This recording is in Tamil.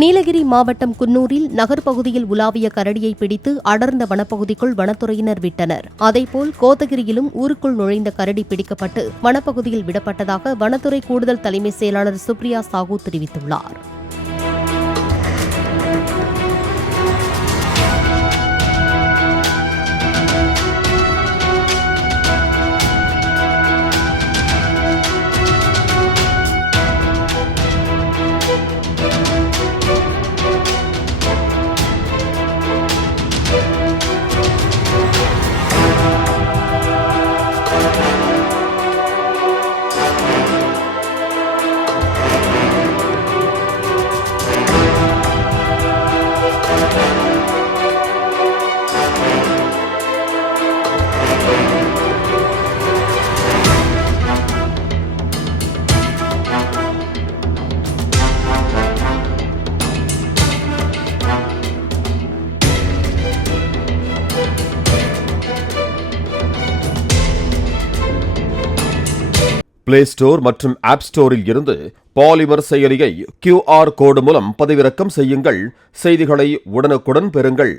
நீலகிரி மாவட்டம் குன்னூரில் நகர்ப்பகுதியில் உலாவிய கரடியை பிடித்து அடர்ந்த வனப்பகுதிக்குள் வனத்துறையினர் விட்டனர். அதேபோல் கோத்தகிரியிலும் ஊருக்குள் நுழைந்த கரடி பிடிக்கப்பட்டு வனப்பகுதியில் விடப்பட்டதாக வனத்துறை கூடுதல் தலைமை செயலாளர் சுப்ரியா சாஹூ தெரிவித்துள்ளார். பிளே ஸ்டோர் மற்றும் ஆப் ஸ்டோரில் இருந்து பாலிமர் செயலியை QR கோடு மூலம் பதிவிறக்கம் செய்யுங்கள். செய்திகளை உடனுக்குடன் பெறுங்கள்.